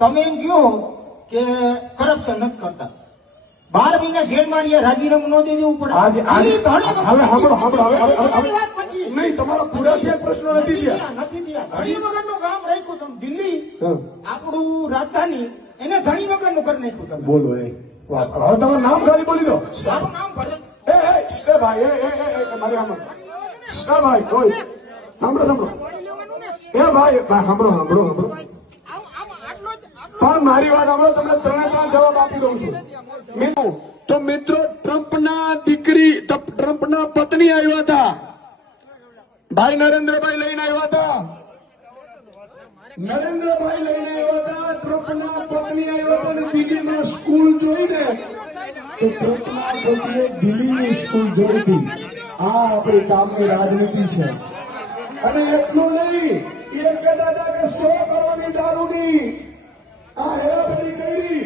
તમે એમ કહો કે કરપ્શન નથી કરતા, 12 મહિના જેલમાં રહ્યા, રાજીનામું ન દઈ દેવું પડે? આજે દિલ્હી ધણી વગર હવે સાંભળો તમારી વાત પછી. નહીં, તમારા પૂરા થયા પ્રશ્નો નથી થયા. નથી થયા. ધણી વગરનું કામ રાખ્યું તમે. દિલ્હી આપણું રાજધાની, એને ધણી વગરનું કરી નાખ્યું તમે. બોલો એ વાત. હવે તમારું નામ ખાલી બોલી દો. મારું નામ ભલે એ ભાઈ મારી આમ ભાઈ કોઈ સાંભળો એ ભાઈ સાંભળો પણ મારી વાત સાંભળો. તમને 3 જવાબ આપી દઉં છું. તો મિત્રો, ટ્રમ્પના પત્ની આવ્યા હતા, ભાઈ નરેન્દ્રભાઈ લઈને આવ્યા હતા. નરેન્દ્રભાઈ લઈને આવ્યા હતા, ટ્રમ્પના પત્ની આવ્યા હતા. અને દિલ્હીમાં સ્કૂલ જોઈને તો ટ્રમ્પના પત્નીએ દિલ્હીની સ્કૂલ જોઈ હતી. આ આપણી કામની રાજનીતિ છે. અને એટલું નહીં, એ કહેતા હતા કે 100 કરોડની દારૂની આ હેરાફેરી કરી.